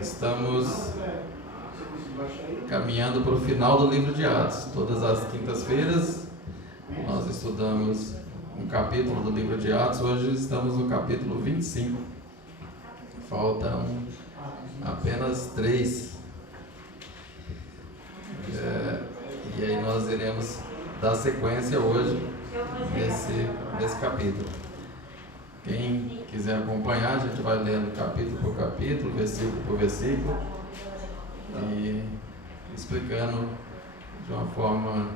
Estamos caminhando para o final do livro de Atos. Todas as quintas-feiras nós estudamos um capítulo do livro de Atos. Hoje estamos no capítulo 25. Faltam apenas 3. E aí nós iremos dar sequência hoje nesse capítulo. Quem quiser acompanhar, a gente vai lendo capítulo por capítulo, versículo por versículo, e explicando de uma forma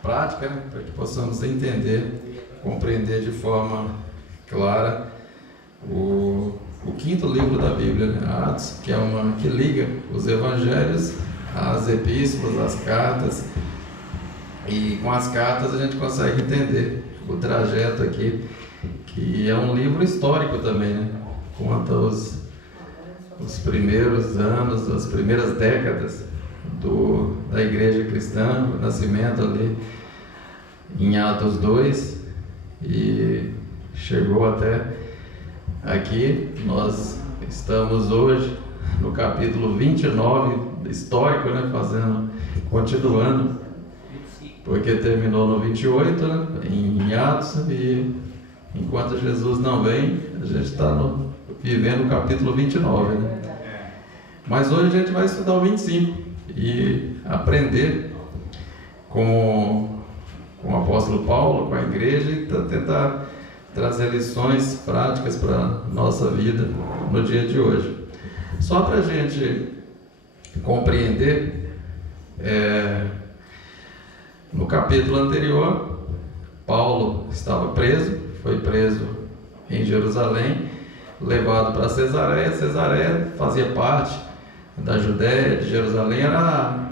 prática, né, para que possamos entender, compreender de forma clara o quinto livro da Bíblia, né, Atos, que liga os evangelhos às epístolas, às cartas, e com as cartas a gente consegue entender o trajeto aqui, que é um livro histórico também, né? Conta os primeiros anos, as primeiras décadas da igreja cristã, o nascimento ali em Atos 2, e chegou até aqui. Nós estamos hoje no capítulo 29, histórico, né? Continuando, porque terminou no 28, né, em Atos, e enquanto Jesus não vem, a gente está vivendo o capítulo 29, né? Mas hoje a gente vai estudar o 25 e aprender com o apóstolo Paulo, com a igreja, e tentar trazer lições práticas para a nossa vida no dia de hoje. Só para a gente compreender, no capítulo anterior, Paulo estava preso, foi preso em Jerusalém, levado para Cesareia. Cesareia fazia parte da Judéia, de Jerusalém, era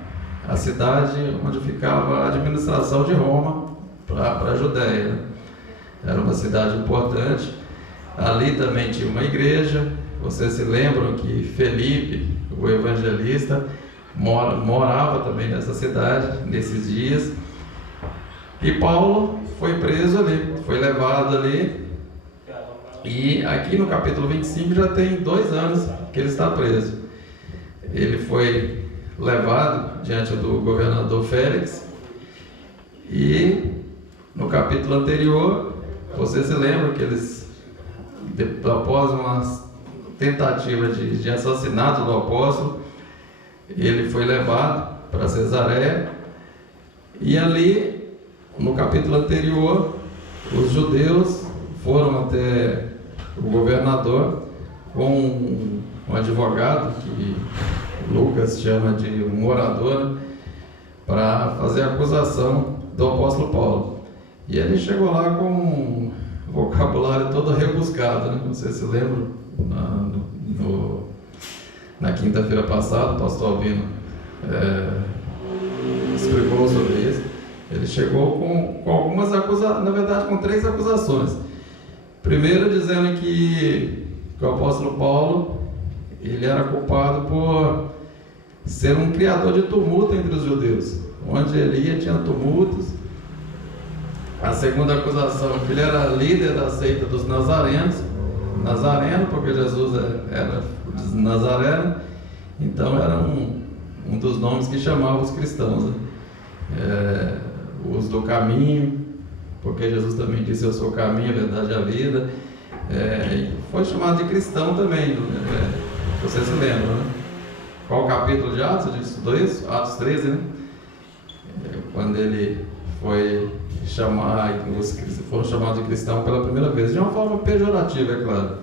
a cidade onde ficava a administração de Roma para a Judéia. Era uma cidade importante. Ali também tinha uma igreja. Vocês se lembram que Felipe, o evangelista, morava também nessa cidade, nesses dias. E Paulo foi preso ali, foi levado ali, e aqui no capítulo 25 já tem 2 anos que ele está preso. Ele foi levado diante do governador Félix, e no capítulo anterior, você se lembra que eles, após uma tentativa de assassinato do apóstolo, ele foi levado para Cesareia, e ali, no capítulo anterior, os judeus foram até o governador com um advogado, que Lucas chama de um orador, para fazer a acusação do apóstolo Paulo. E ele chegou lá com um vocabulário todo rebuscado, né? Vocês se lembram? Na quinta-feira passada, o pastor Albino explicou sobre isso. Ele chegou com algumas acusações, na verdade com 3 acusações. Primeiro, dizendo que o apóstolo Paulo, ele era culpado por ser um criador de tumulto entre os judeus. Onde ele ia tinha tumultos. A segunda acusação, que ele era líder da seita dos nazarenos, nazareno, porque Jesus era nazareno, então era um dos nomes que chamavam os cristãos, né? Os do caminho, porque Jesus também disse: eu sou o caminho, a verdade e a vida. Foi chamado de cristão também, vocês se lembram, né? Qual o capítulo de Atos? A gente estudou isso? Atos 13, né? Quando ele foi foram chamados de cristão pela primeira vez, de uma forma pejorativa, é claro.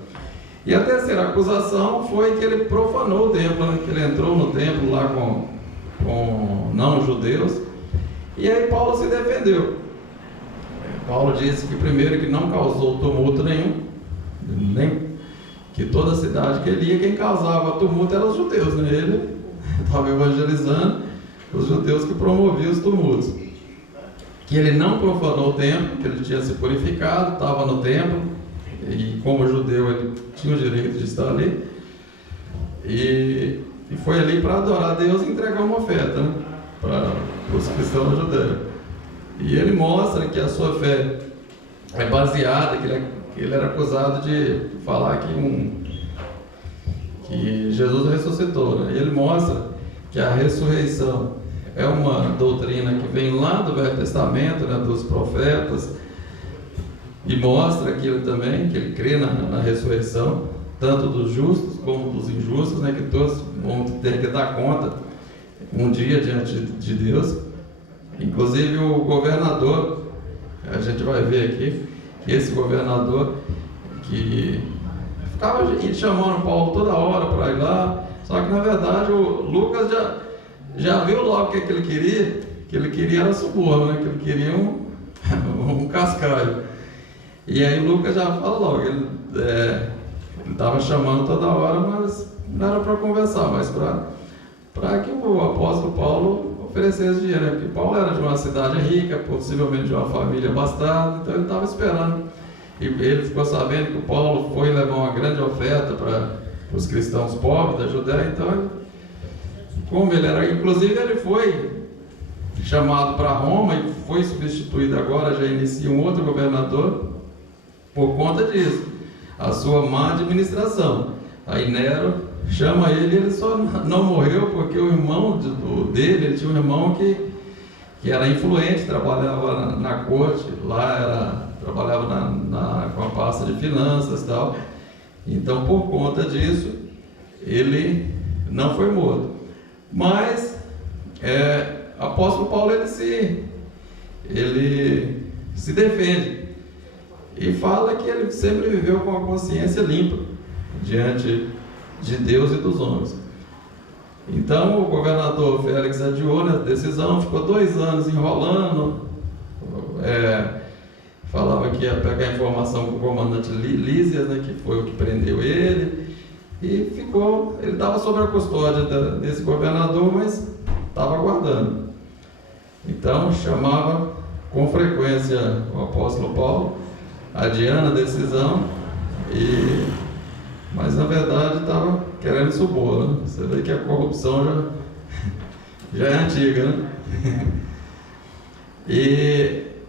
E a terceira acusação foi que ele profanou o templo, né? Que ele entrou no templo lá com não-judeus. E aí Paulo se defendeu. Paulo disse que primeiro que não causou tumulto nenhum, nem que toda a cidade que ele ia, quem causava tumulto eram os judeus, né? Ele estava evangelizando os judeus que promoviam os tumultos. Que ele não profanou o templo, que ele tinha se purificado, estava no templo, e como judeu ele tinha o direito de estar ali, e foi ali para adorar a Deus e entregar uma oferta, né? Para os cristãos da Judéia. E ele mostra que a sua fé é baseada, que ele era acusado de falar que que Jesus ressuscitou, né? Ele mostra que a ressurreição é uma doutrina que vem lá do Velho Testamento, né, dos profetas, e mostra aquilo também, que ele crê na ressurreição, tanto dos justos como dos injustos, né, que todos vão ter que dar conta um dia diante de Deus. Inclusive o governador, a gente vai ver aqui, que esse governador que ficava chamando Paulo toda hora para ir lá, só que na verdade o Lucas já viu logo o que ele queria era suborno, né? Que ele queria um cascalho. E aí o Lucas já fala logo, ele estava chamando toda hora, mas não era para conversar, mas para que o apóstolo Paulo oferecesse dinheiro, né? Porque Paulo era de uma cidade rica, possivelmente de uma família bastarda, então ele estava esperando. E ele ficou sabendo que o Paulo foi levar uma grande oferta para os cristãos pobres da Judéia, então, como ele era, inclusive ele foi chamado para Roma e foi substituído agora, já inicia um outro governador, por conta disso, a sua má administração. Aí Nero chama ele só não morreu porque o irmão dele, ele tinha um irmão que era influente, trabalhava na corte, lá trabalhava com a pasta de finanças e tal. Então, por conta disso, ele não foi morto. Mas, apóstolo Paulo, ele se defende e fala que ele sempre viveu com a consciência limpa diante de Deus e dos homens. Então, o governador Félix adiou a decisão, ficou 2 anos enrolando, falava que ia pegar informação com o comandante Lísias, né, que foi o que prendeu ele, e ele estava sob a custódia desse governador, mas estava aguardando. Então, chamava com frequência o apóstolo Paulo, adiando a decisão, mas na verdade estava querendo supor, né? Você vê que a corrupção já é antiga, né?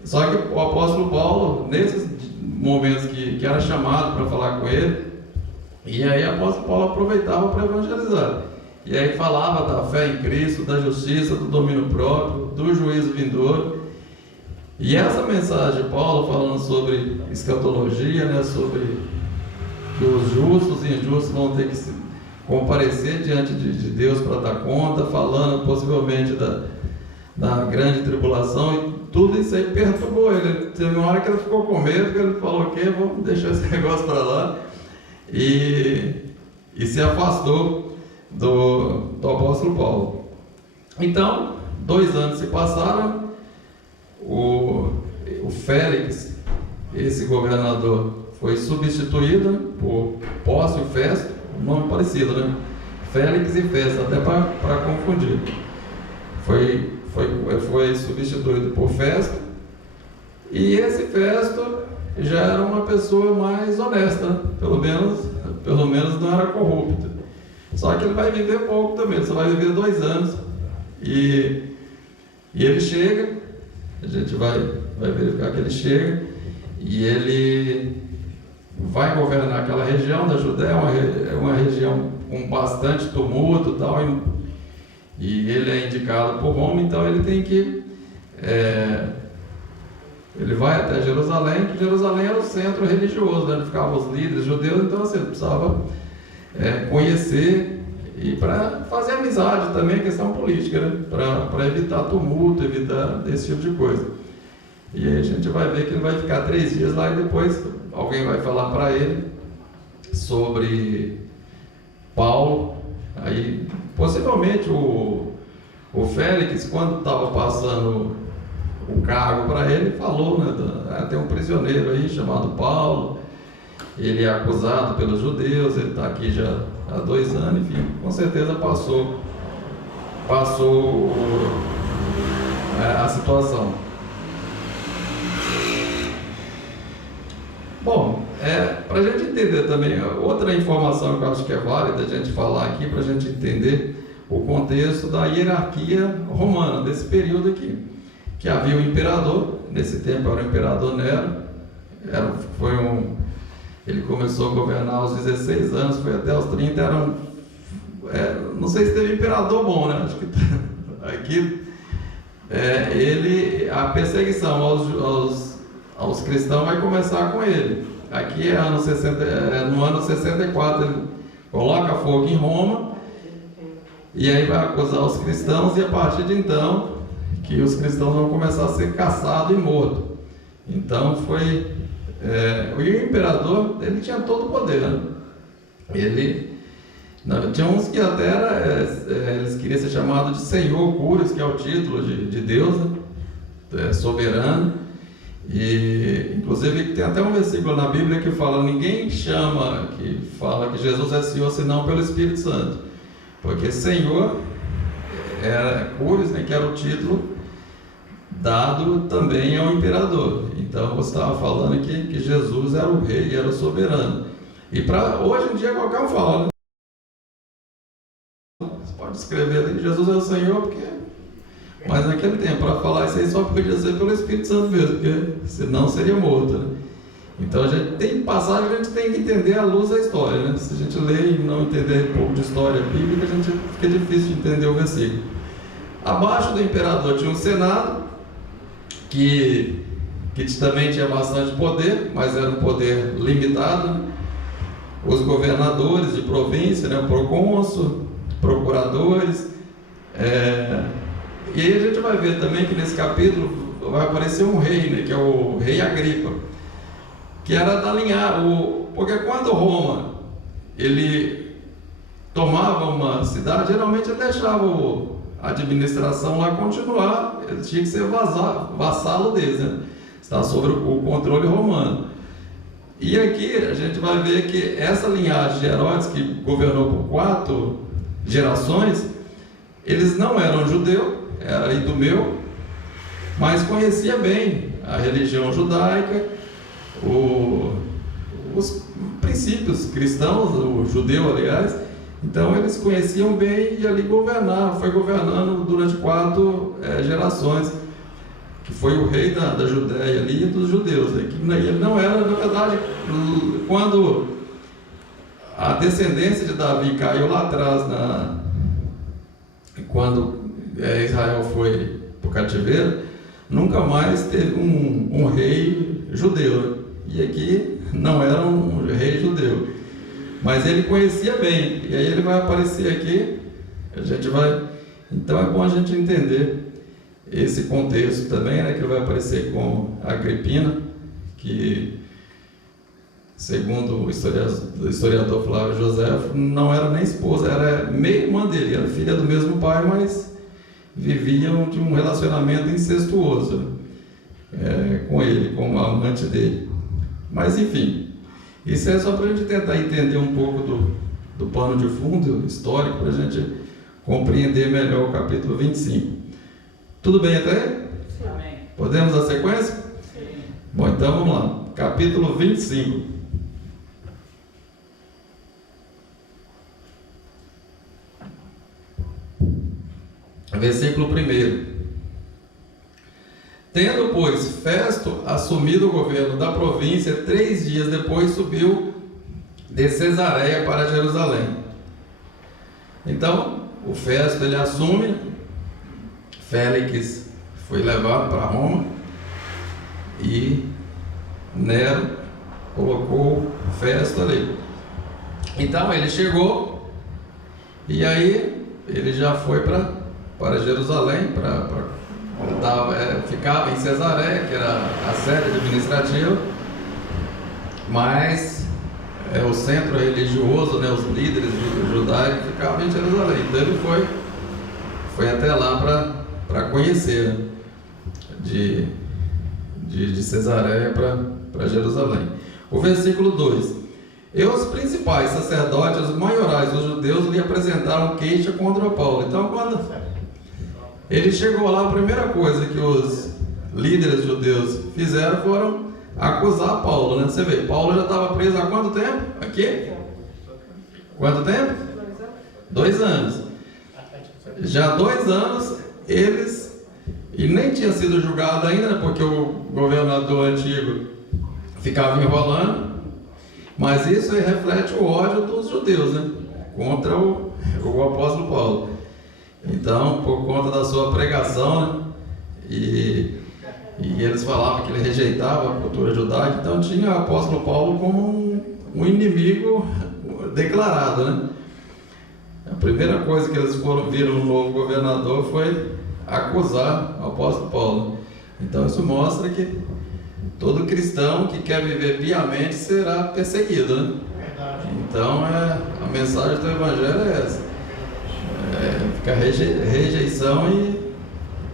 Só que o apóstolo Paulo, nesses momentos que era chamado para falar com ele, e aí o apóstolo Paulo aproveitava para evangelizar. E aí falava da fé em Cristo, da justiça, do domínio próprio, do juízo vindouro. E essa mensagem de Paulo falando sobre escatologia, né, sobre que os justos e injustos vão ter que comparecer diante de Deus para dar conta, falando possivelmente da grande tribulação, e tudo isso aí perturbou ele. Teve uma hora que ele ficou com medo, que ele falou: ok, vamos deixar esse negócio para lá, e se afastou do apóstolo Paulo. Então, 2 anos se passaram, o Félix, esse governador, foi substituído por Pórcio Festo, um nome parecido, né? Félix e Festo, até para confundir. Foi substituído por Festo, e esse Festo já era uma pessoa mais honesta, né? Pelo menos não era corrupto. Só que ele vai viver pouco também, ele só vai viver 2 anos, e ele chega, a gente vai verificar que ele chega, e ele vai governar aquela região da Judéia, uma região com bastante tumulto e tal, e ele é indicado por Roma, então ele tem que ele vai até Jerusalém, que Jerusalém era o centro religioso, né, onde ficavam os líderes judeus, então assim, ele precisava conhecer, e para fazer amizade também, questão política, né, para evitar tumulto, evitar esse tipo de coisa. E aí a gente vai ver que ele vai ficar 3 dias lá, e depois alguém vai falar para ele sobre Paulo. Aí possivelmente o Félix, quando estava passando o cargo para ele, falou, né, tem um prisioneiro aí chamado Paulo, ele é acusado pelos judeus, ele está aqui já há 2 anos, enfim, com certeza passou a situação. Bom, para a gente entender também, outra informação que eu acho que é válida a gente falar aqui, para a gente entender o contexto da hierarquia romana, desse período aqui, que havia o imperador, nesse tempo era o imperador Nero, Ele começou a governar aos 16 anos, foi até aos 30, não sei se teve imperador bom, né? Acho que aqui a perseguição aos cristãos vai começar com ele. Aqui no ano 64 ele coloca fogo em Roma e aí vai acusar os cristãos, e a partir de então que os cristãos vão começar a ser caçados e mortos. Então o imperador, ele tinha todo o poder, né? Tinha uns que até eles queriam ser chamados de Senhor Curios, que é o título de Deus, né? Soberano. E inclusive tem até um versículo na Bíblia que fala: ninguém fala que Jesus é Senhor senão pelo Espírito Santo, porque Senhor era Curios, né, que era o título dado também ao imperador. Então você estava falando aqui que Jesus era o rei, era o soberano. E hoje em dia qualquer um fala, né? Você pode escrever ali: Jesus é o Senhor, porque... Mas naquele tempo, para falar isso aí, só podia ser pelo Espírito Santo mesmo, porque senão seria morto, né? Então a gente tem passagem, a gente tem que entender à luz da história, né? Se a gente lê e não entender um pouco de história bíblica, a gente fica difícil de entender o versículo. Abaixo do imperador tinha um senado, que também tinha bastante poder, mas era um poder limitado, né? Os governadores de província, né? O procônsul, procuradores, e aí a gente vai ver também que nesse capítulo vai aparecer um rei, né, que é o rei Agripa, que era da linhagem, porque quando Roma ele tomava uma cidade, geralmente ele deixava a administração lá continuar, ele tinha que ser vassalo deles, né? Está sobre o controle romano. E aqui a gente vai ver que essa linhagem de Herodes, que governou por 4 gerações, eles não eram judeus, era idumeu, mas conhecia bem a religião judaica, os princípios cristãos, o judeu, aliás. Então eles conheciam bem e ali foi governando durante 4 gerações, que foi o rei da Judéia ali e dos judeus. Ele não era, na verdade, quando a descendência de Davi caiu lá atrás, quando Israel foi para o cativeiro, nunca mais teve um rei judeu. E aqui não era um rei judeu, mas ele conhecia bem. E aí ele vai aparecer aqui, então é bom a gente entender esse contexto também, né, que ele vai aparecer com Agripina, que segundo o historiador Flávio José, não era nem esposa, era meia irmã dele, era filha do mesmo pai, mas viviam de um relacionamento incestuoso com ele, com a amante dele. Mas enfim, isso é só para a gente tentar entender um pouco do pano de fundo histórico, para a gente compreender melhor o capítulo 25. Tudo bem até aí? Amém. Podemos dar sequência? Sim. Bom, então vamos lá. Capítulo 25. Versículo 1. Tendo, pois, Festo assumido o governo da província, 3 dias depois subiu de Cesareia para Jerusalém. Então, o Festo ele assume, Félix foi levado para Roma e Nero colocou Festo ali. Então ele chegou e aí ele já foi para Jerusalém, ficava em Cesareia, que era a sede administrativa, mas o centro religioso, né, os líderes judaicos ficavam em Jerusalém. Então ele foi até lá para conhecer, né, de Cesareia para Jerusalém. O versículo 2: E os principais sacerdotes, os maiorais dos judeus, lhe apresentaram queixa contra Paulo. Então, quando ele chegou lá, a primeira coisa que os líderes judeus fizeram foram acusar Paulo, né? Você vê, Paulo já estava preso há quanto tempo? Aqui? Quanto tempo? 2 anos. Já 2 anos, e nem tinha sido julgado ainda, né? Porque o governador antigo ficava enrolando. Mas isso aí reflete o ódio dos judeus, né? Contra o apóstolo Paulo. Então, por conta da sua pregação, né? E eles falavam que ele rejeitava a cultura judaica, então tinha o apóstolo Paulo como um inimigo declarado, né? A primeira coisa que eles viram no novo governador foi acusar o apóstolo Paulo. Então isso mostra que todo cristão que quer viver piamente será perseguido, né? Então a mensagem do evangelho é essa: fica rejeição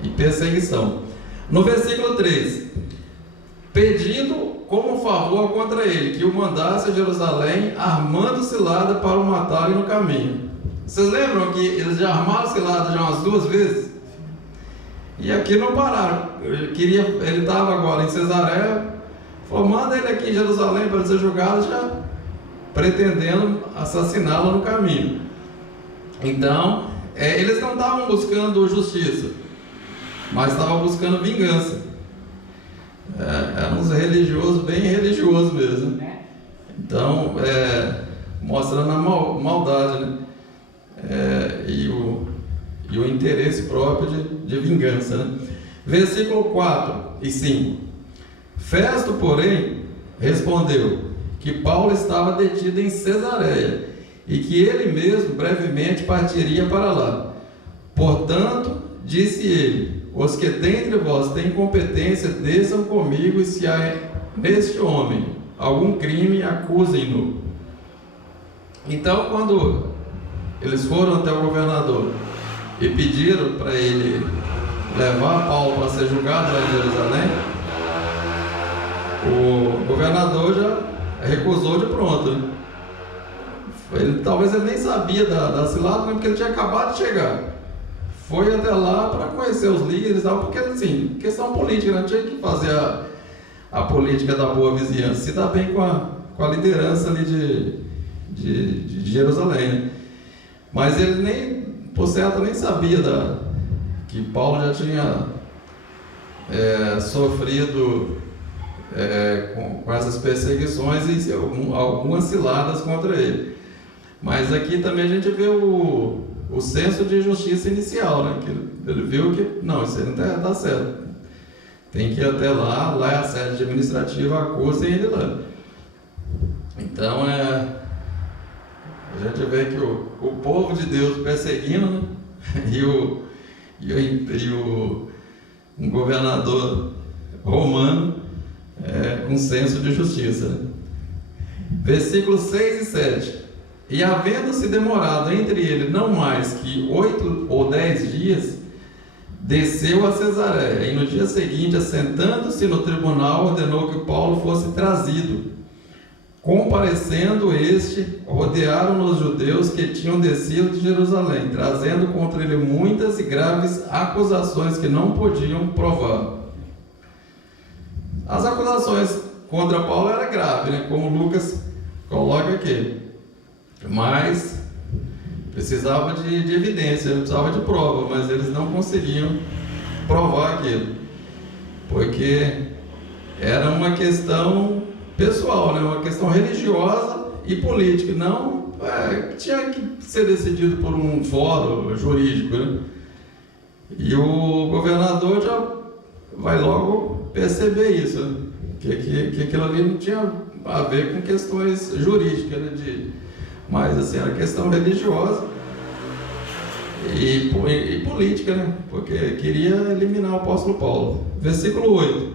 e perseguição. No versículo 3: pedindo como favor contra ele que o mandasse a Jerusalém, armando cilada para o matarem no caminho. Vocês lembram que eles já armaram cilada já umas 2 vezes? E aqui não pararam. Ele estava agora em Cesareia, falou: manda ele aqui em Jerusalém para ele ser julgado, já pretendendo assassiná-lo no caminho. Então, eles não estavam buscando justiça, mas estavam buscando vingança. Eram uns religiosos, bem religiosos mesmo. Então, mostrando a maldade, né? E o interesse próprio de vingança, né? Versículo 4 e 5: Festo, porém, respondeu que Paulo estava detido em Cesareia e que ele mesmo brevemente partiria para lá. Portanto, disse ele: os que dentre vós têm competência, desçam comigo, e se há neste homem algum crime, acusem-no. Então, quando eles foram até o governador e pediram para ele levar Paulo para ser julgado lá em Jerusalém, o governador já recusou de pronto, né? Talvez ele nem sabia da cilada, porque ele tinha acabado de chegar. Foi até lá para conhecer os líderes, porque assim, questão política, né? Tinha que fazer a política da boa vizinhança, se dar bem com a liderança ali de Jerusalém, né? Mas ele nem, por certo, nem sabia que Paulo já tinha sofrido com essas perseguições e algumas ciladas contra ele. Mas aqui também a gente vê o senso de justiça inicial, né? Que ele viu que, não, isso aí não está certo. Tem que ir até lá é a sede administrativa, acusem ele lá. Então, a gente vê que o povo de Deus perseguindo, né? Um governador romano com senso de justiça, né? Versículos 6 e 7: E havendo-se demorado entre ele não mais que 8 ou 10 dias, desceu a Cesareia, e no dia seguinte, assentando-se no tribunal, ordenou que Paulo fosse trazido. Comparecendo este, rodearam os judeus que tinham descido de Jerusalém, trazendo contra ele muitas e graves acusações que não podiam provar. As acusações contra Paulo eram graves, né? Como Lucas coloca aqui. Mas precisava de evidência, precisava de prova, mas eles não conseguiam provar aquilo, porque era uma questão pessoal, né? Uma questão religiosa e política, não tinha que ser decidido por um fórum jurídico, né? E o governador já vai logo perceber isso, né? que aquilo ali não tinha a ver com questões jurídicas, né? Mas assim, era questão religiosa e política, né? Porque queria eliminar o apóstolo Paulo. Versículo 8: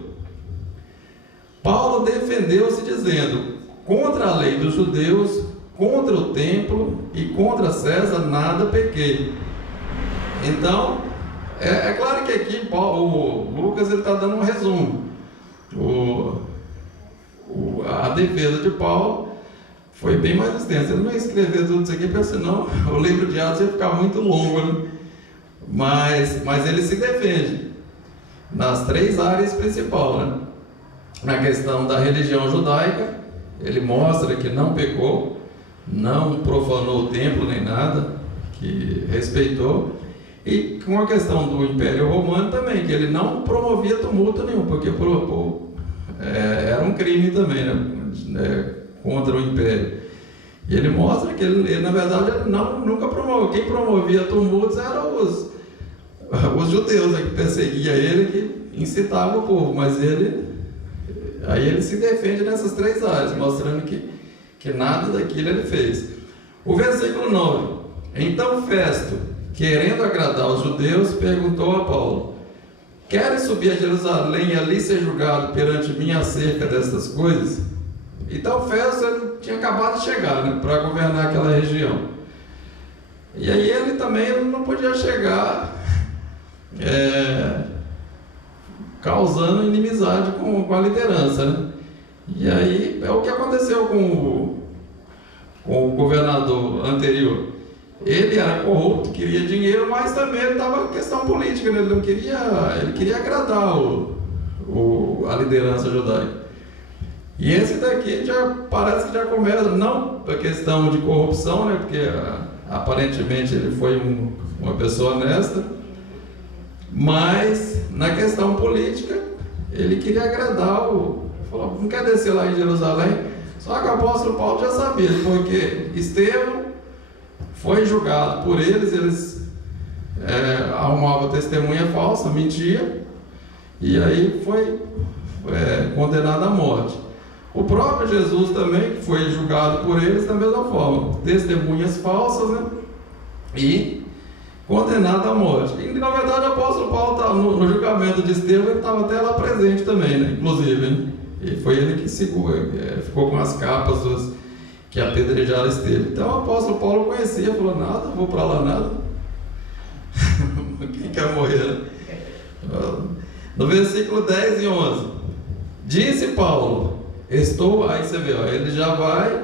Paulo defendeu-se dizendo: contra a lei dos judeus, contra o templo e contra César nada pequei. Então, é claro que aqui o Lucas está dando um resumo. A defesa de Paulo foi bem mais extensa. Ele não ia escrever tudo isso aqui, porque senão o livro de Atos ia ficar muito longo, né? Mas ele se defende nas 3 áreas principais, né? Na questão da religião judaica, ele mostra que não pecou, não profanou o templo nem nada, que respeitou. E com a questão do Império Romano também, que ele não promovia tumulto nenhum, porque era um crime também, né? contra o império. E ele mostra que ele na verdade, ele nunca promoveu. Quem promovia tumultos eram os judeus, que perseguiam ele, que incitavam o povo, mas aí ele se defende nessas três áreas, mostrando que nada daquilo ele fez. O versículo 9: Então Festo, querendo agradar os judeus, perguntou a Paulo: Queres subir a Jerusalém e ali ser julgado perante mim acerca destas coisas? Então Festo ele tinha acabado de chegar, né, para governar aquela região. E aí ele também não podia chegar causando inimizade com a liderança, né? E aí é o que aconteceu com o governador anterior. Ele era corrupto, queria dinheiro, mas também ele estava em questão política, né? Ele queria agradar a liderança judaica. E esse daqui parece que já começa, não a questão de corrupção, né? Porque aparentemente ele foi uma pessoa honesta, mas na questão política ele queria agradar falou, não quer descer lá em Jerusalém. Só que o apóstolo Paulo já sabia, porque Estevão foi julgado por eles arrumavam testemunha falsa, mentia, e aí foi condenado à morte. O próprio Jesus também foi julgado por eles da mesma forma, testemunhas falsas, né? E condenado à morte. E na verdade o apóstolo Paulo estava no julgamento de Estevão, ele estava até lá presente também, né? Inclusive, né? E foi ele que ficou com as capas que apedrejaram Estevão. Então o apóstolo Paulo conhecia, falou: nada, vou para lá nada. Quem quer morrer? No versículo 10 e 11: Disse Paulo: aí você vê, ele já vai,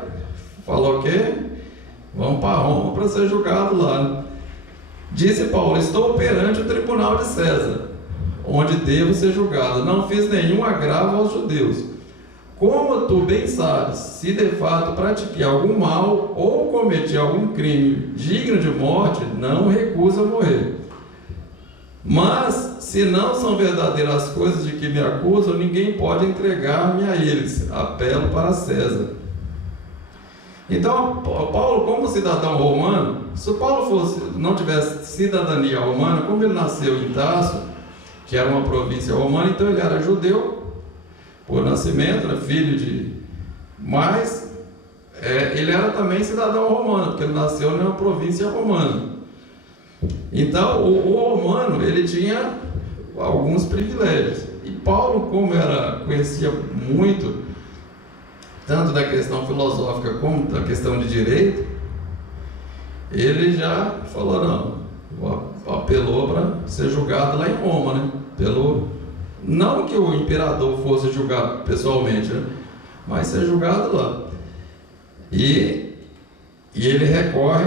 falou o quê? Vamos para Roma para ser julgado lá, né? Disse Paulo: estou perante o tribunal de César, onde devo ser julgado. Não fiz nenhum agravo aos judeus. Como tu bem sabes, se de fato pratiquei algum mal ou cometi algum crime digno de morte, não recuso a morrer. Mas, se não são verdadeiras as coisas de que me acusam, ninguém pode entregar-me a eles. Apelo para César. Então, Paulo, como cidadão romano, se o Paulo não tivesse cidadania romana, como ele nasceu em Tarso, que era uma província romana, então ele era judeu por nascimento, né, mas ele era também cidadão romano, porque ele nasceu numa província romana. Então o romano ele tinha alguns privilégios, e Paulo, como conhecia muito tanto da questão filosófica como da questão de direito, ele já falou: não, apelou para ser julgado lá em Roma, né? Não que o imperador fosse julgado pessoalmente, né? Mas ser julgado lá. E ele recorre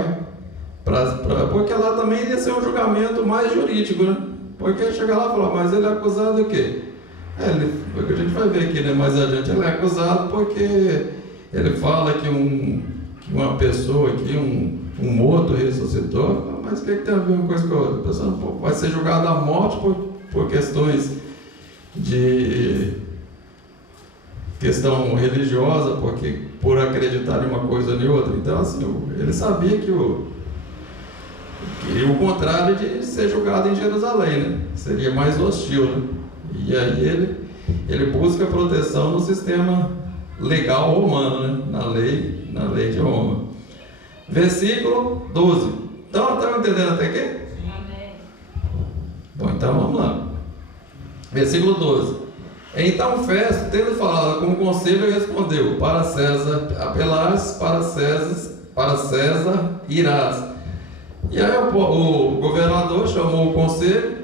porque lá também ia ser um julgamento mais jurídico, né? Porque ele chega lá e fala: mas ele é acusado do quê? Porque a gente vai ver aqui, né, mais adiante, ele é acusado porque ele fala que uma pessoa aqui, um morto ressuscitou. Mas o que tem a ver uma coisa com a outra? A pessoa vai ser julgada à morte por questões de questão religiosa, por acreditar em uma coisa ou em outra. Então, assim, ele sabia que o contrário de ser julgado em Jerusalém, né? Seria mais hostil, né? E aí ele busca proteção no sistema legal romano, né? na lei de Roma. Versículo 12. Então, estão entendendo até aqui? Amém. Bom, então vamos lá. Versículo 12. Então Festo, tendo falado com o conselho, respondeu: para César apelares, para César irás. E aí o governador chamou o conselho,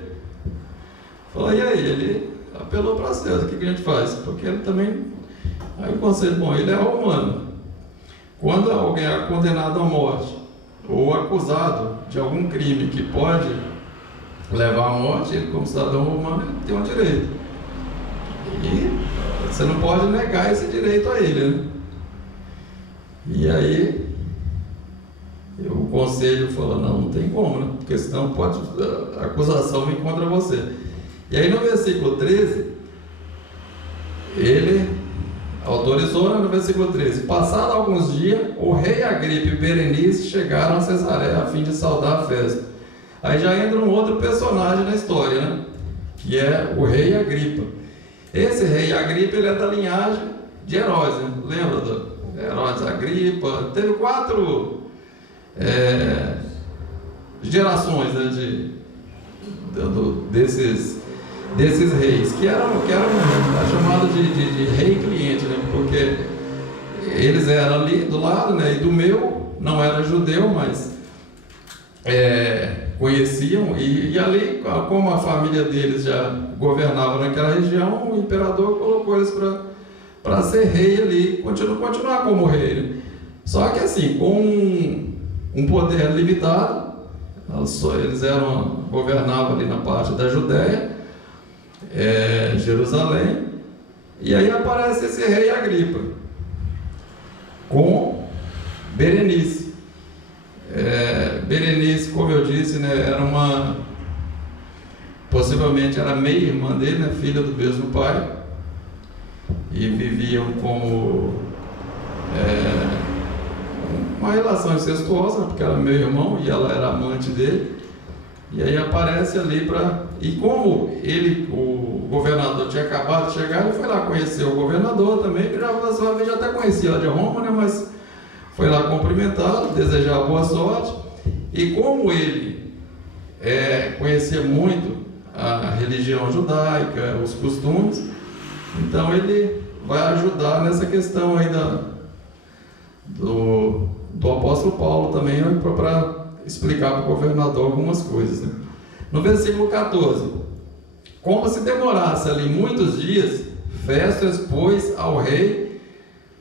falou: e aí? Ele apelou para César, o que a gente faz? Porque ele também... Aí o conselho: bom, ele é romano. Quando alguém é condenado à morte ou acusado de algum crime que pode levar à morte, ele, como cidadão romano, ele tem um direito. E você não pode negar esse direito a ele, né? E aí o conselho falou: não tem como, né? Porque senão a acusação vem contra você. E aí no versículo 13, autorizou, né, no versículo 13. Passado alguns dias, o rei Agripa e Berenice chegaram a Cesareia a fim de saudar a festa. Aí já entra um outro personagem na história, né? Que é o rei Agripa. Esse rei Agripa, ele é da linhagem de Herodes, né? Lembra do Herodes Agripa? Teve 4 gerações, né, desses reis, que eram chamados de rei cliente, né? Porque eles eram ali do lado, né? E do meu, não era judeu, mas conheciam, e ali, como a família deles já governava naquela região, o imperador colocou eles para ser rei ali, continuar como rei, né? Só que assim, com um poder limitado, eles governavam ali na parte da Judéia, Jerusalém, e aí aparece esse rei Agripa com Berenice. Berenice, como eu disse, né, possivelmente era meia-irmã dele, né, filha do mesmo pai, e viviam como uma relação incestuosa, porque era meu irmão e ela era amante dele. E aí aparece ali e como o governador tinha acabado de chegar, ele foi lá conhecer o governador também, que já até conhecia lá de Roma, né, mas foi lá cumprimentá-lo, desejar boa sorte. E como ele conhecia muito a religião judaica, os costumes, então ele vai ajudar nessa questão aí do apóstolo Paulo também, para explicar para o governador algumas coisas, né? No versículo 14: como se demorasse ali muitos dias, Festo expôs ao rei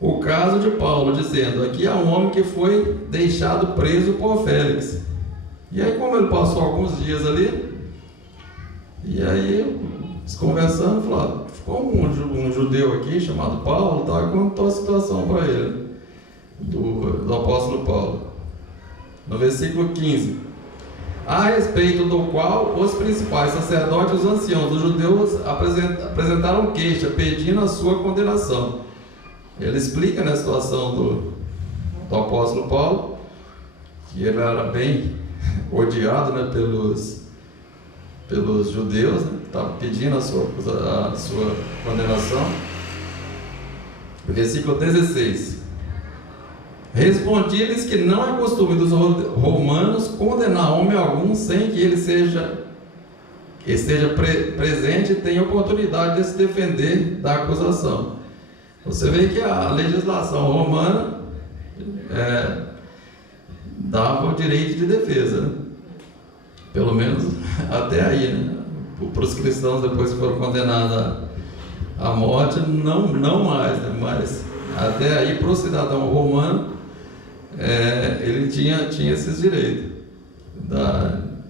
o caso de Paulo, dizendo: aqui há um homem que foi deixado preso por Félix. E aí, como ele passou alguns dias ali, e aí eles conversando, falaram: ficou um judeu aqui chamado Paulo, e contou a situação para ele, do apóstolo Paulo. No versículo 15: a respeito do qual os principais sacerdotes e os anciãos dos judeus apresentaram queixa, pedindo a sua condenação. Ele explica, né, a situação do apóstolo Paulo, que ele era bem odiado, né, pelos judeus, né, que estavam pedindo a sua condenação. Versículo 16: respondi-lhes que não é costume dos romanos condenar homem algum sem que ele esteja presente e tenha oportunidade de se defender da acusação. Você vê que a legislação romana dava o direito de defesa, né? Pelo menos até aí, né? Para os cristãos, depois que foram condenados à morte, não mais, né? Mas até aí, para o cidadão romano, ele tinha esses direitos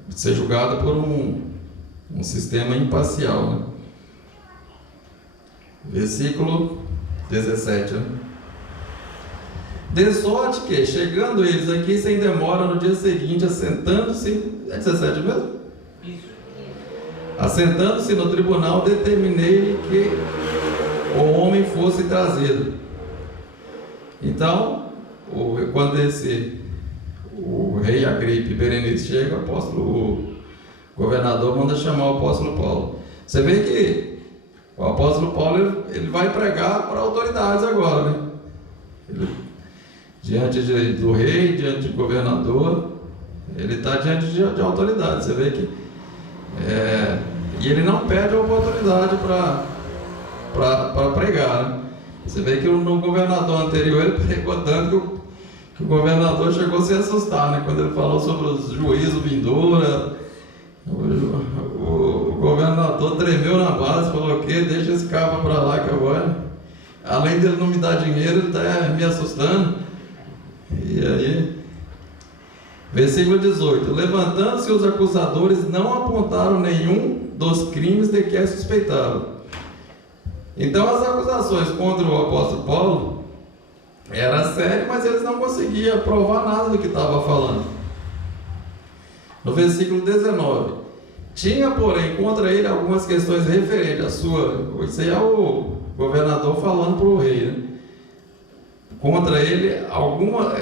de ser julgado por um sistema imparcial, né? Versículo 17, né? De sorte que, chegando eles aqui sem demora, no dia seguinte, assentando-se, 17 mesmo? Isso. Assentando-se no tribunal, determinei-lhe que o homem fosse trazido. Então, quando o rei Agripa e Berenice chega, o governador manda chamar o apóstolo Paulo. Você vê que o apóstolo Paulo ele vai pregar para autoridades agora, né? Diante do rei, diante do governador, ele está diante de autoridade. Você vê que e ele não perde a oportunidade para pregar, né? Você vê que no governador anterior ele pregou tanto que o governador chegou a se assustar, né? Quando ele falou sobre os juízos vindouros, o governador tremeu na base, falou: o quê? Deixa esse cabra para lá que agora, além dele não me dar dinheiro, ele está me assustando. E aí, versículo 18: levantando-se os acusadores, não apontaram nenhum dos crimes de que é suspeitado. Então as acusações contra o apóstolo Paulo eram sérias, mas eles não conseguiam provar nada do que estava falando. No versículo 19: tinha, porém, contra ele algumas questões referentes à sua... Isso aí é o governador falando para o rei, né? contra ele algumas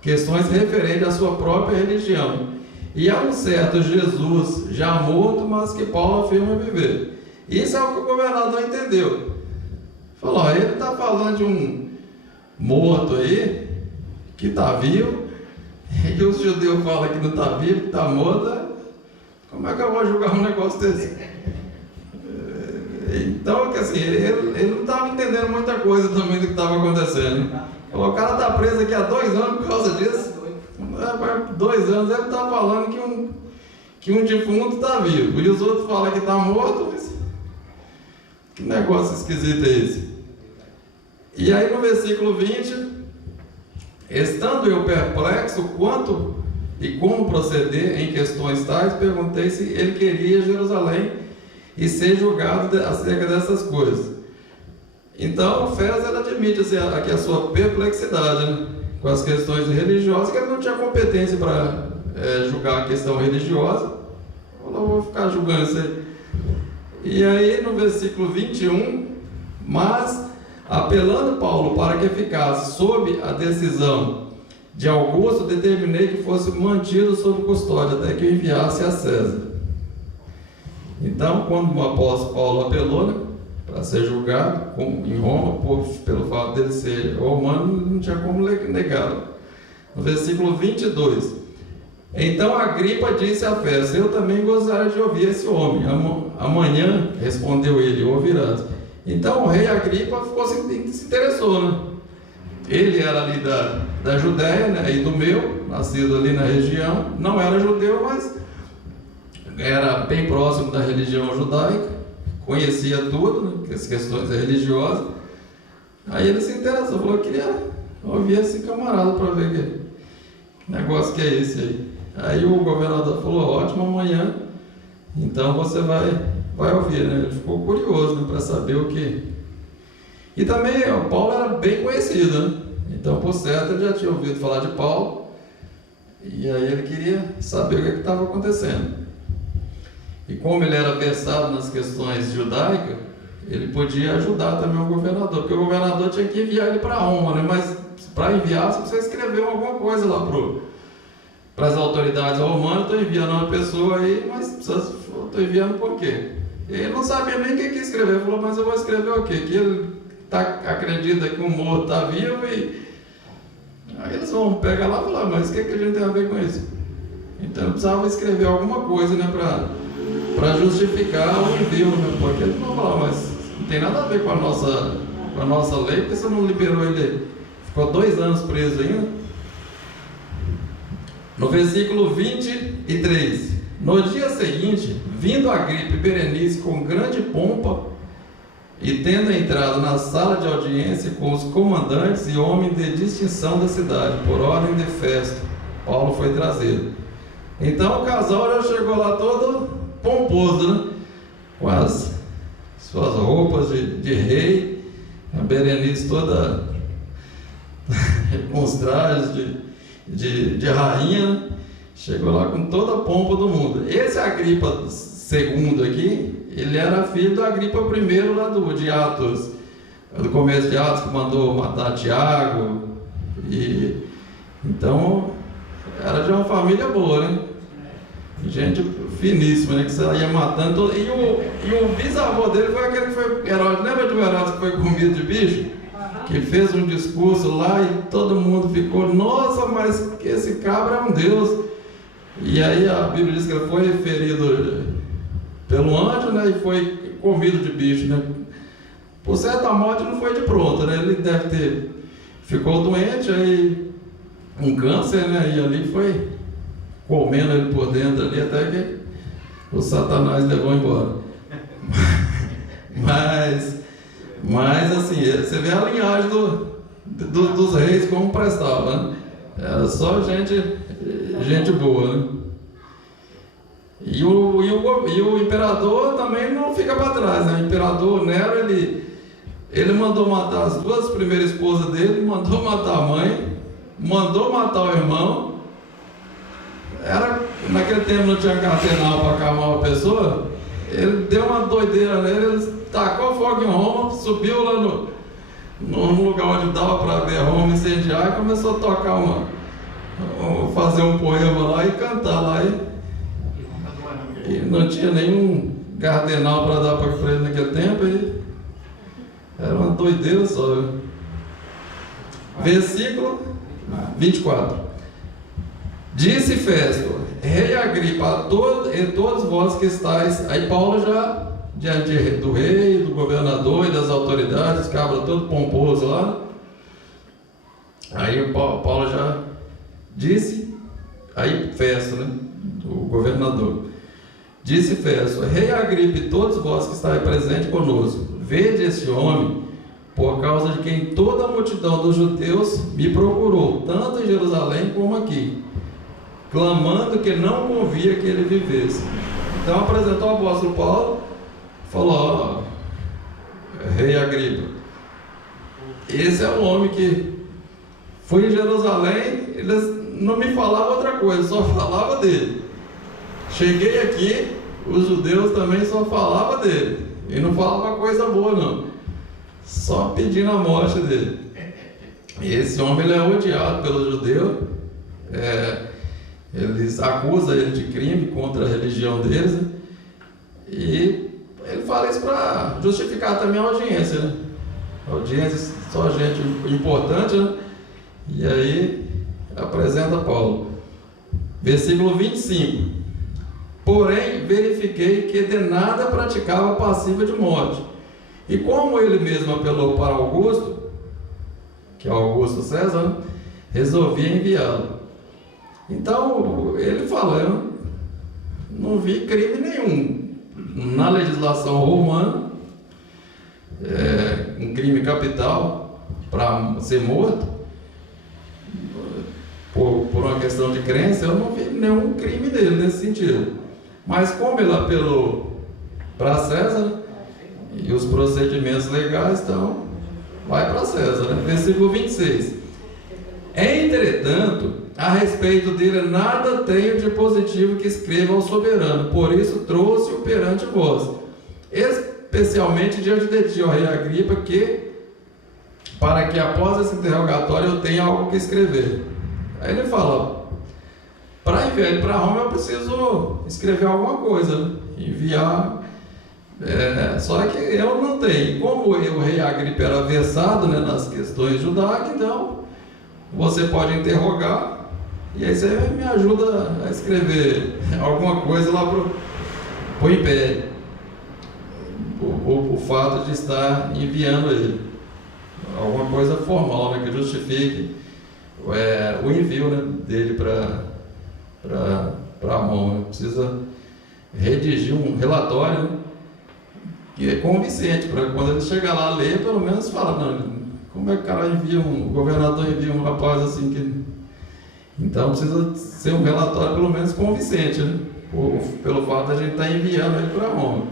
questões referentes à sua própria religião. E há um certo Jesus já morto, mas que Paulo afirma viver. Isso é o que o governador entendeu. Falou, ele está falando de um morto aí, que está vivo, e os judeus falam que não está vivo, que está morto. Como é que eu vou julgar um negócio desse? Então, assim, ele não estava entendendo muita coisa também do que estava acontecendo. O cara está preso aqui há 2 anos por causa disso. 2 anos ele está falando que um defunto está vivo. E os outros falam que está morto. Mas que negócio esquisito é esse? E aí no versículo 20, estando eu perplexo quanto e como proceder em questões tais, perguntei se ele queria Jerusalém e ser julgado acerca dessas coisas. Então, Fés admite assim, aqui a sua perplexidade, né, com as questões religiosas, que ele não tinha competência para julgar a questão religiosa. Eu vou ficar julgando isso aí. E aí, no versículo 21, mas, apelando Paulo para que ficasse sob a decisão de Augusto, determinei que fosse mantido sob custódia, até que o enviasse a César. Então, quando o apóstolo Paulo apelou, né, para ser julgado em Roma, pelo fato dele ser romano, não tinha como negá-lo. No versículo 22, então Agripa disse a Festo, eu também gostaria de ouvir esse homem. Amanhã, respondeu ele, ouvirás. Então o rei Agripa se interessou, né? Ele era ali da Judéia, né, e do meu, nascido ali na região, não era judeu, mas era bem próximo da religião judaica, conhecia tudo, né, as questões religiosas. Aí ele se interessou, falou que queria ouvir esse camarada para ver que negócio que é esse aí. Aí o governador falou, ótimo, amanhã, então você vai ouvir, né? Ele ficou curioso, né, para saber o que. E também o Paulo era bem conhecido, né? Então, por certo, ele já tinha ouvido falar de Paulo, e aí ele queria saber o que estava acontecendo. E como ele era versado nas questões judaicas, ele podia ajudar também o governador, porque o governador tinha que enviar ele para Roma, né? Mas para enviar, você precisa escrever alguma coisa lá para as autoridades romanas. Estou enviando uma pessoa aí, mas estou enviando por quê? Ele não sabia nem o que escrever. Ele falou, mas eu vou escrever o quê? Que ele acredita que um morto está vivo, e aí eles vão pegar lá e falar, mas o que a gente tem a ver com isso? Então eu precisava escrever alguma coisa, né, para justificar o envio, né? Porque eles vão falar, mas não tem nada a ver com a nossa lei, porque você não liberou ele. Ficou 2 anos preso ainda. No versículo 23, no dia seguinte, vindo Agripa e Berenice com grande pompa, e tendo entrado na sala de audiência com os comandantes e homens de distinção da cidade, por ordem de Festo, Paulo foi trazido. Então o casal já chegou lá todo pomposo, né? Com as suas roupas de rei, a Berenice toda com os trajes de rainha, chegou lá com toda a pompa do mundo. Esse Agripa II aqui, ele era filho do Agripa I lá de Atos, do começo de Atos, que mandou matar Tiago. E então era de uma família boa, né? Gente finíssima, né? Que saía matando. E o bisavô dele foi aquele que foi Herodes. Lembra de Herodes que foi comido de bicho? Que fez um discurso lá e todo mundo ficou, nossa, mas esse cabra é um Deus. E aí a Bíblia diz que ele foi ferido pelo anjo, né, e foi comido de bicho, né? Por certa morte não foi de pronto, né? Ele ficou doente, aí um câncer, né? E ali foi comendo ele por dentro ali, até que o Satanás levou embora. Mas assim, você vê a linhagem dos reis como prestava, né? Era só gente boa, né? E o imperador também não fica para trás, né? O imperador Nero, ele mandou matar as 2 primeiras esposas dele, mandou matar a mãe, mandou matar o irmão. Naquele tempo não tinha cardenal para acalmar uma pessoa. Ele deu uma doideira nele, ele tacou fogo em Roma, subiu lá num lugar onde dava para ver Roma incendiar, e começou a tocar fazer um poema lá e cantar lá. E não tinha nenhum cardenal para dar para ele naquele tempo, e era uma doideira só. Versículo 24. Disse Festo: Rei Agripa, e todos vós que estáis. Aí Paulo já diante do rei, do governador e das autoridades, cabra todo pomposo lá. Aí o Paulo já disse, aí Festo, né, o governador, disse Festo: Rei Agripa e todos vós que estáis presentes conosco, vede esse homem, por causa de quem toda a multidão dos judeus me procurou, tanto em Jerusalém como aqui, clamando que não convia que ele vivesse. Então apresentou o apóstolo Paulo, falou: Rei Agripa, esse é um homem que foi em Jerusalém, eles não me falavam outra coisa, só falava dele. Cheguei aqui, os judeus também só falavam dele, e não falava coisa boa não, só pedindo a morte dele. Esse homem ele é odiado pelos judeus, eles acusam ele de crime contra a religião deles, né? E ele fala isso para justificar também a audiência, né? A audiência, só gente importante, né? E aí apresenta Paulo. Versículo 25. Porém, verifiquei que de nada praticava passível de morte. E como ele mesmo apelou para Augusto, que é Augusto César, né? Resolvi enviá-lo. Então, ele fala: eu não vi crime nenhum na legislação romana, um crime capital para ser morto, por uma questão de crença. Eu não vi nenhum crime dele nesse sentido. Mas como ele apelou para César, e os procedimentos legais, então vai para César, né? Versículo 26. Entretanto, a respeito dele nada tenho de positivo que escreva ao soberano, por isso trouxe-o perante vós, especialmente diante de ti, ó rei Agripa, para que após esse interrogatório eu tenha algo que escrever. Aí ele fala: para enviar ele para Roma eu preciso escrever alguma coisa, né? Enviar, só que eu não tenho. Como o rei Agripa era versado, né, nas questões judaicas, então você pode interrogar, e aí você me ajuda a escrever alguma coisa lá para o império, o fato de estar enviando ele, alguma coisa formal, né, que justifique o envio, né, dele para Roma. Precisa redigir um relatório, né, que é convincente, para quando ele chegar lá a ler, pelo menos fala: não, como é que o cara o governador envia um rapaz assim que... Então precisa ser um relatório pelo menos convincente, né? Pelo fato de a gente estar enviando ele para Roma.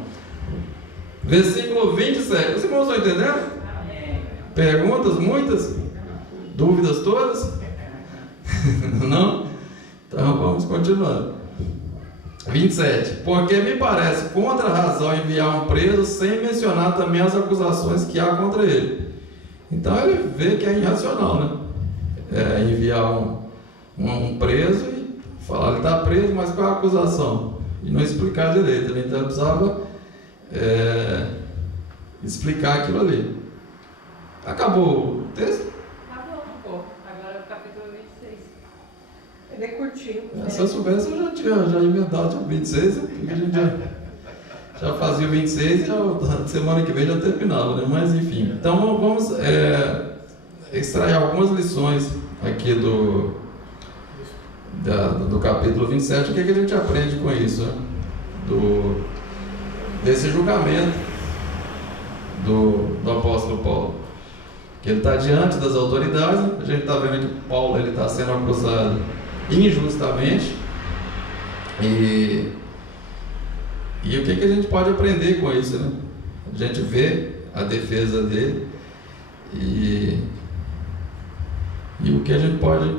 Versículo 27. Os irmãos estão entendendo? Perguntas muitas? Dúvidas todas? Não? Então vamos continuar. 27. Porque me parece contra a razão enviar um preso sem mencionar também as acusações que há contra ele. Então ele vê que é irracional, né? Enviar um preso e falar: ele está preso, mas qual é a acusação? E não explicar direito, né? Então ele precisava explicar aquilo ali. Acabou o texto? Acabou. Agora é o capítulo 26. Ele é curtinho. Se eu soubesse, eu já tinha emendado o 26, porque a gente já fazia o 26 e semana que vem já terminava, né? Mas enfim. Então vamos extrair algumas lições aqui do capítulo 27. O que a gente aprende com isso, né? Desse julgamento do apóstolo Paulo, que ele está diante das autoridades. A gente está vendo que Paulo está sendo acusado injustamente, e o que a gente pode aprender com isso, né? A gente vê a defesa dele e o que a gente pode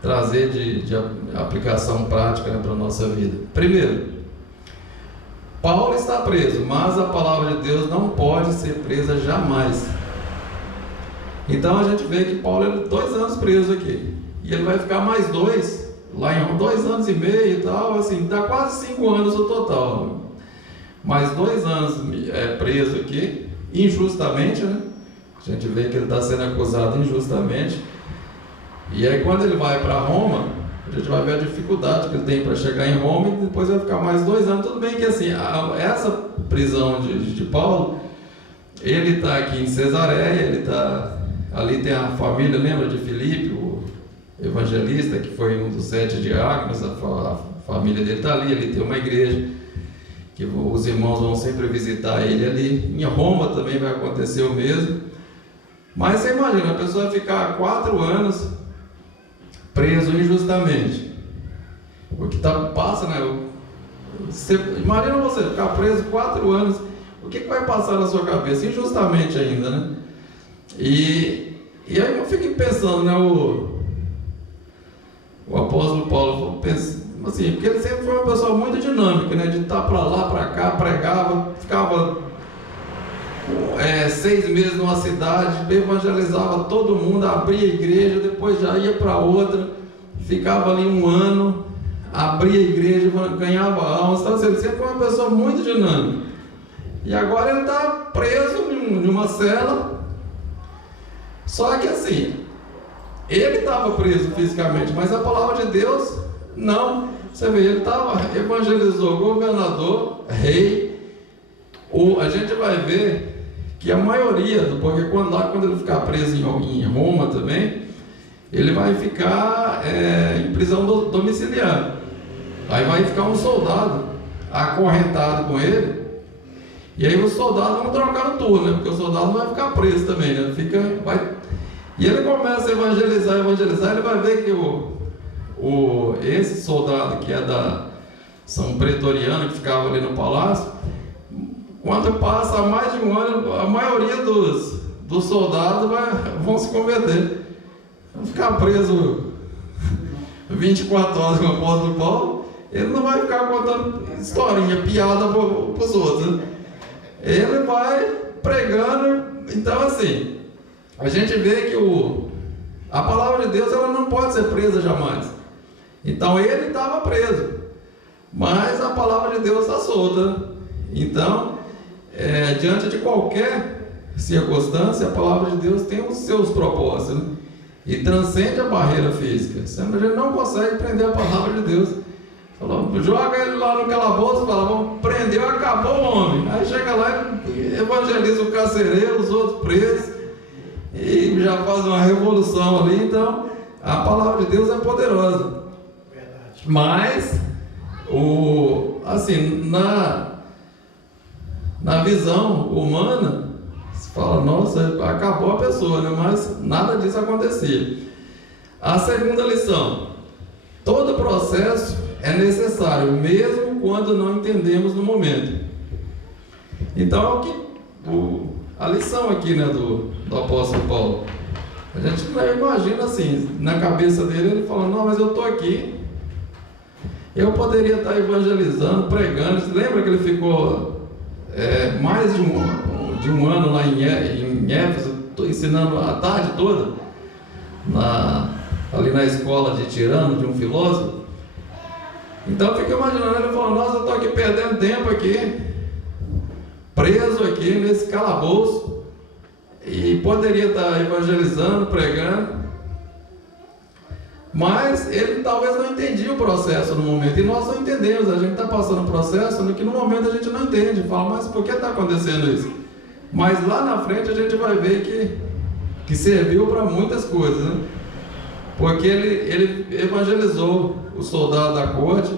trazer de aplicação prática, né, para a nossa vida. Primeiro, Paulo está preso, mas a palavra de Deus não pode ser presa jamais. Então a gente vê que Paulo é 2 anos preso aqui, e ele vai ficar mais 2, lá em 2 anos e meio e tal, assim, dá quase 5 anos o total. Mais 2 anos preso aqui, injustamente, né? A gente vê que ele está sendo acusado injustamente. E aí quando ele vai para Roma, a gente vai ver a dificuldade que ele tem para chegar em Roma, e depois vai ficar mais 2 anos. Tudo bem que assim, essa prisão de Paulo, ele está aqui em Cesareia, ele está ali, tem a família, lembra de Filipe, o evangelista, que foi um dos 7 diáconos, a família dele está ali, ele tem uma igreja, que os irmãos vão sempre visitar ele ali. Em Roma também vai acontecer o mesmo. Mas você imagina, a pessoa vai ficar 4 anos preso injustamente. O que passa, né? Imagina você ficar preso 4 anos, o que vai passar na sua cabeça? Injustamente ainda, né? E aí eu fico pensando, né? O apóstolo Paulo pensa assim, porque ele sempre foi uma pessoa muito dinâmica, né? De estar para lá, para cá, pregava, ficava 6 meses numa cidade, evangelizava todo mundo, abria a igreja, depois já ia para outra, ficava ali 1 ano, abria a igreja, ganhava almas. Então, ele sempre foi uma pessoa muito dinâmica. E agora ele está preso em uma cela. Só que assim, ele estava preso fisicamente, mas a palavra de Deus não. Você vê, ele evangelizou governador, rei. A gente vai ver que a maioria, porque quando ele ficar preso em Roma também, ele vai ficar em prisão domiciliar. Aí vai ficar um soldado acorrentado com ele, e aí os soldados vão trocar no turno, né? Porque o soldado não vai ficar preso também, né? E ele começa a evangelizar, ele vai ver que esse soldado que é da São Pretoriano, que ficava ali no palácio, quando passa mais de 1 ano, a maioria dos soldados vão se converter. Vão ficar preso 24 horas com o apóstolo Paulo, ele não vai ficar contando historinha, piada para os outros, né? Ele vai pregando. Então assim, a gente vê que a palavra de Deus, ela não pode ser presa jamais. Então ele estava preso, mas a palavra de Deus está solta. Então, diante de qualquer circunstância, a palavra de Deus tem os seus propósitos, né? E transcende a barreira física. Sempre a gente não consegue prender a palavra de Deus. Falou, joga ele lá no calabouço, fala, vamos, prendeu, acabou o homem. Aí chega lá e evangeliza o carcereiro, os outros presos, e já faz uma revolução ali. Então, a palavra de Deus é poderosa. Verdade. Mas, assim, na visão humana, se fala, nossa, acabou a pessoa, né? Mas nada disso acontecia. A segunda lição: todo processo é necessário, mesmo quando não entendemos no momento. Então, a lição aqui, né, do apóstolo Paulo, a gente imagina assim, na cabeça dele, ele fala, não, mas eu estou aqui, eu poderia estar evangelizando, pregando. Você lembra que ele ficou mais de um ano lá em Éfeso, ensinando a tarde toda, ali na escola de Tirano, de um filósofo? Então eu fico imaginando, ele falou, nossa, eu estou aqui perdendo tempo aqui, preso aqui nesse calabouço, e poderia estar evangelizando, pregando, mas ele talvez não entendia o processo no momento, e nós não entendemos. A gente está passando um processo no que no momento a gente não entende, fala, mas por que está acontecendo isso? Mas lá na frente a gente vai ver que serviu para muitas coisas, né? Porque ele evangelizou o soldado da corte,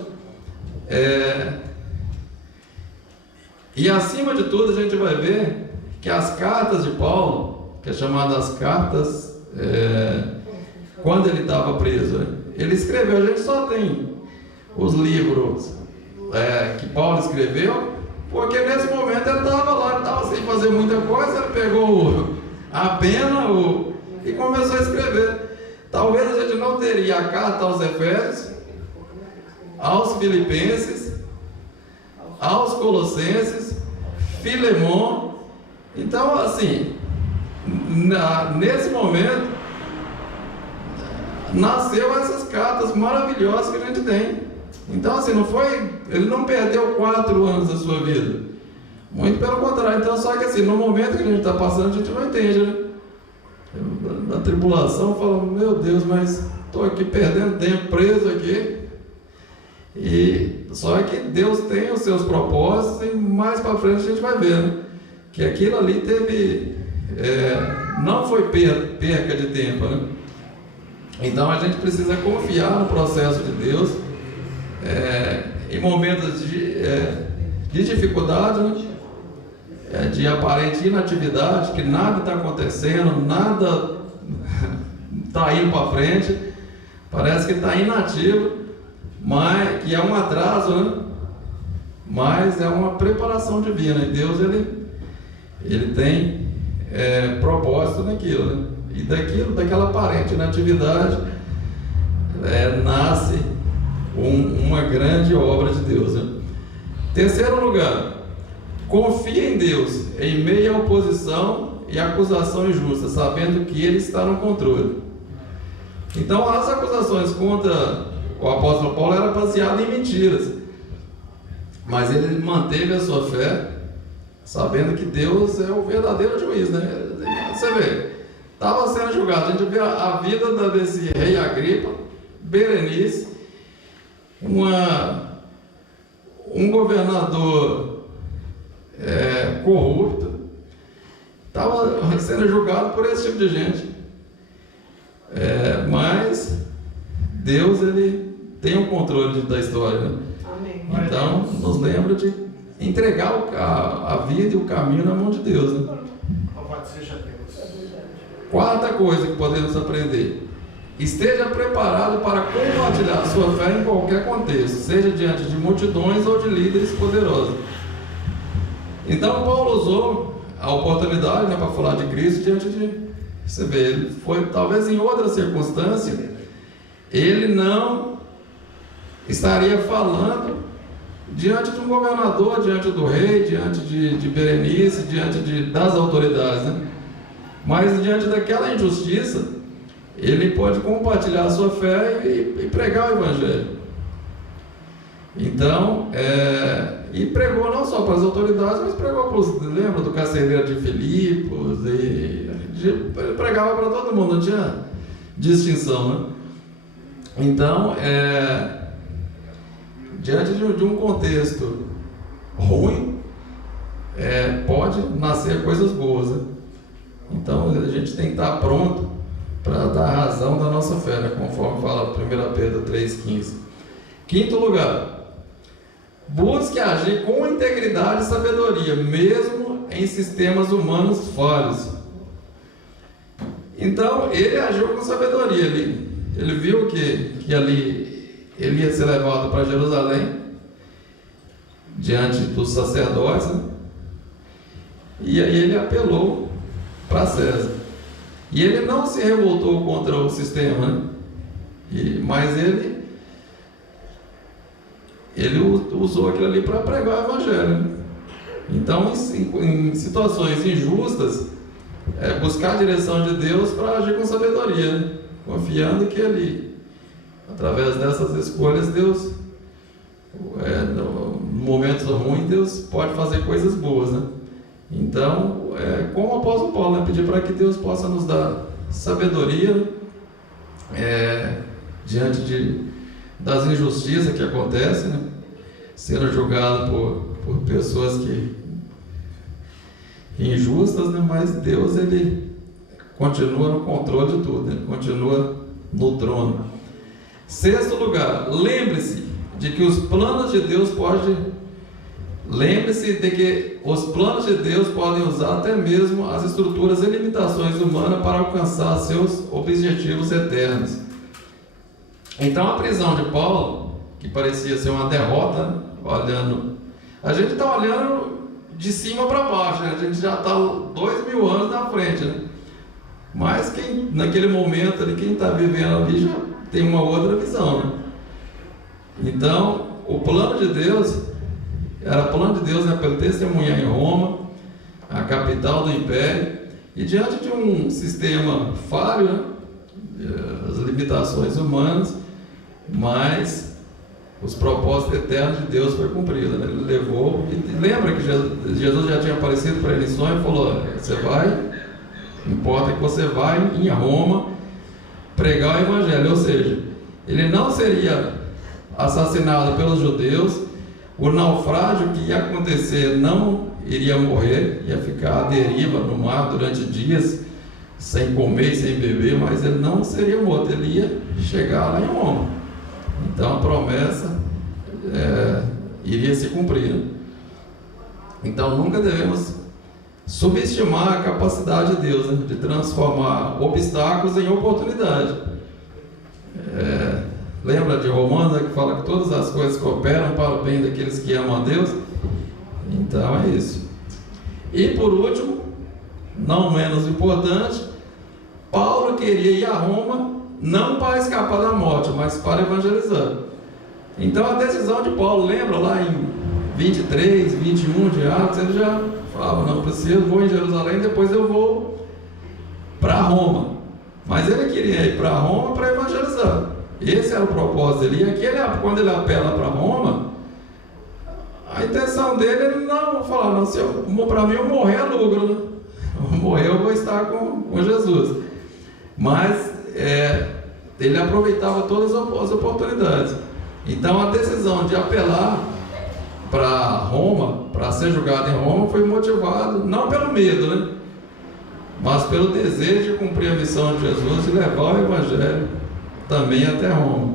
e acima de tudo a gente vai ver que as cartas de Paulo, que é chamadas cartas, quando ele estava preso, né? Ele escreveu. A gente só tem os livros que Paulo escreveu, porque nesse momento ele estava lá, ele estava sem fazer muita coisa, ele pegou a pena e começou a escrever. Talvez a gente não teria a carta aos Efésios, aos Filipenses, aos Colossenses, Filemon. Então, assim, nesse momento, nasceu essas cartas maravilhosas que a gente tem. Então, assim, ele não perdeu 4 anos da sua vida. Muito pelo contrário. Então, só que assim, no momento que a gente está passando, a gente não entende, né? Na tribulação, fala, meu Deus, mas estou aqui perdendo tempo, preso aqui. E só que Deus tem os seus propósitos e mais para frente a gente vai ver, né? Que aquilo ali teve, não foi perca de tempo, né? Então a gente precisa confiar no processo de Deus, em momentos de dificuldade, né? De aparente inatividade, que nada está acontecendo, nada está indo para frente, parece que está inativo, mas que é um atraso, né? Mas é uma preparação divina, e Deus ele tem propósito naquilo, né? E daquela aparente inatividade nasce uma grande obra de Deus, né? Terceiro lugar, confia em Deus em meio à oposição e acusação injusta, sabendo que Ele está no controle. Então, as acusações contra o apóstolo Paulo eram baseadas em mentiras, mas ele manteve a sua fé, sabendo que Deus é o verdadeiro juiz, né? Você vê, estava sendo julgado. A gente vê a vida desse rei Agripa, Berenice, um governador corrupto, estava sendo julgado por esse tipo de gente. Mas Deus, ele tem o controle da história, né? Amém. Então, nos lembra de entregar a vida e o caminho na mão de Deus, né? Louvado seja Deus. Quarta coisa que podemos aprender: esteja preparado para compartilhar sua fé em qualquer contexto, seja diante de multidões ou de líderes poderosos. Então, Paulo usou a oportunidade, né, para falar de Cristo diante de... Você vê, ele foi, talvez em outra circunstância, ele não estaria falando diante de um governador, diante do rei, diante de Berenice, diante das autoridades, né? Mas diante daquela injustiça, ele pode compartilhar a sua fé e pregar o Evangelho. Então, e pregou não só para as autoridades, mas pregou para os... Lembra do carcereiro de Filipos? Ele pregava para todo mundo, não tinha distinção, né? Então, diante de um contexto ruim, pode nascer coisas boas, né? Então, a gente tem que estar pronto para dar razão da nossa fé, né? Conforme fala 1 Pedro 3,15. Quinto lugar, busque agir com integridade e sabedoria, mesmo em sistemas humanos falhos. Então, ele agiu com sabedoria. Ele viu que ali ele ia ser levado para Jerusalém, diante dos sacerdotes, né? E aí ele apelou para César. E ele não se revoltou contra o sistema, né? Mas ele usou aquilo ali para pregar o Evangelho, né? Então, em situações injustas, buscar a direção de Deus para agir com sabedoria, né? Confiando que ele, através dessas escolhas, Deus, no momentos ruins, Deus pode fazer coisas boas, né? Então, como o apóstolo Paulo, né, pedir para que Deus possa nos dar sabedoria, diante das injustiças que acontecem, né? Sendo julgado por pessoas injustas, né? Mas Deus, ele continua no controle de tudo, ele continua no trono. Sexto lugar, lembre-se de que os planos de Deus podem usar até mesmo as estruturas e limitações humanas para alcançar seus objetivos eternos. Então, a prisão de Paulo, que parecia ser uma derrota, né? A gente está olhando de cima para baixo, né? A gente já está 2000 anos na frente, né? Mas naquele momento ali, quem está vivendo ali já tem uma outra visão, né? Então, o plano de Deus era plano de Deus, né, para ele testemunhar em Roma, a capital do império, e diante de um sistema falho, né, as limitações humanas, mas os propósitos eternos de Deus foram cumpridos, né? Ele levou, e lembra que Jesus já tinha aparecido para ele em sonho e falou: você vai, importa que você vai em Roma pregar o evangelho, ou seja, ele não seria assassinado pelos judeus, o naufrágio que ia acontecer não iria morrer, ia ficar à deriva no mar durante dias, sem comer, sem beber, mas ele não seria morto, ele ia chegar lá em Roma. Então a promessa iria se cumprir. Então nunca devemos subestimar a capacidade de Deus, né, de transformar obstáculos em oportunidade. Lembra de Romanos, né, que fala que todas as coisas cooperam para o bem daqueles que amam a Deus? Então é isso. E por último, não menos importante, Paulo queria ir a Roma não para escapar da morte, mas para evangelizar. Então a decisão de Paulo, lembra lá em 23, 21 de Atos, ele já falava: não preciso, vou em Jerusalém, depois eu vou para Roma. Mas ele queria ir para Roma para evangelizar. Esse era o propósito dele. E aqui, quando ele apela para Roma, a intenção dele, ele não falar: não, para mim eu morrer é lucro, né? Eu morrer eu vou estar com Jesus. Mas ele aproveitava todas as oportunidades. Então a decisão de apelar para Roma, para ser julgado em Roma, foi motivado não pelo medo, né, mas pelo desejo de cumprir a missão de Jesus e levar o evangelho também até Roma.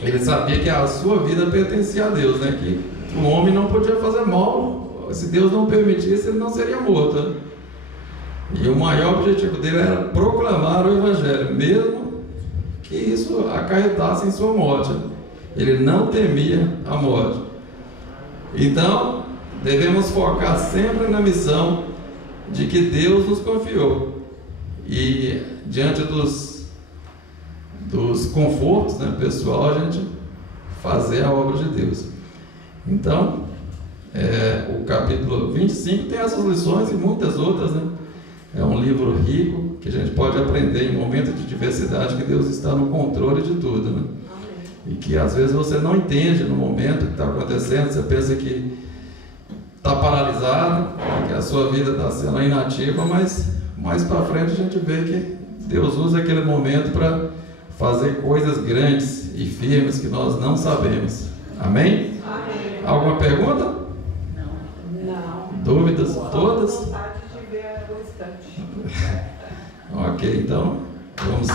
Ele sabia que a sua vida pertencia a Deus, né, que o homem não podia fazer mal. Se Deus não permitisse, ele não seria morto, né? E o maior objetivo dele era proclamar o evangelho, mesmo que isso acarretasse em sua morte. Ele não temia a morte. Então, devemos focar sempre na missão de que Deus nos confiou. E diante dos confortos, né, pessoal, a gente fazer a obra de Deus. Então, o capítulo 25 tem essas lições e muitas outras, né? É um livro rico que a gente pode aprender em momentos de diversidade que Deus está no controle de tudo, né? E que às vezes você não entende no momento que está acontecendo, você pensa que está paralisado, que a sua vida está sendo inativa, mas mais para frente a gente vê que Deus usa aquele momento para fazer coisas grandes e firmes que nós não sabemos. Amém? Amém. Alguma pergunta? Não. Dúvidas? Todas? Vontade de ver o restante. Ok, então vamos